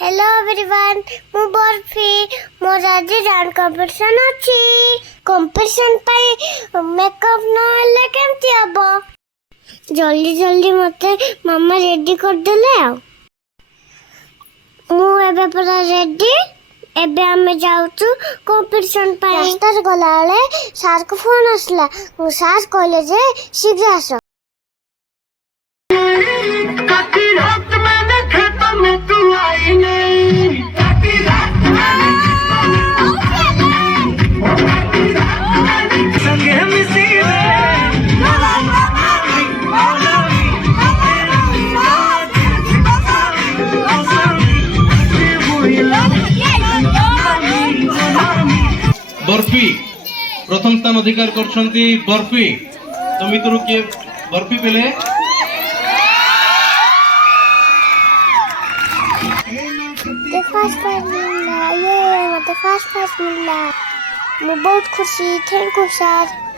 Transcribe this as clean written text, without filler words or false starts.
Hello everyone मु बर्फी मोर आज dance competition अछि कंपटीशन पाई मेकअप न हले केमति हबो जल्दी जल्दी मते मामा रेडी कर देले आ मु एबे पूरा रेडी एबे हमें जाउछु कंपटीशन पाई रास्ता गला बेले सर को फोन आसला सर कहले जे शीघ्र आसो बर्फी प्रथम स्थान अधिकार करछंती बर्फी तो मित्रु के बर्फी पेले फर्स्ट मिला ये मते फर्स्ट मिला मैं बहुत खुशी थैंक यू सर।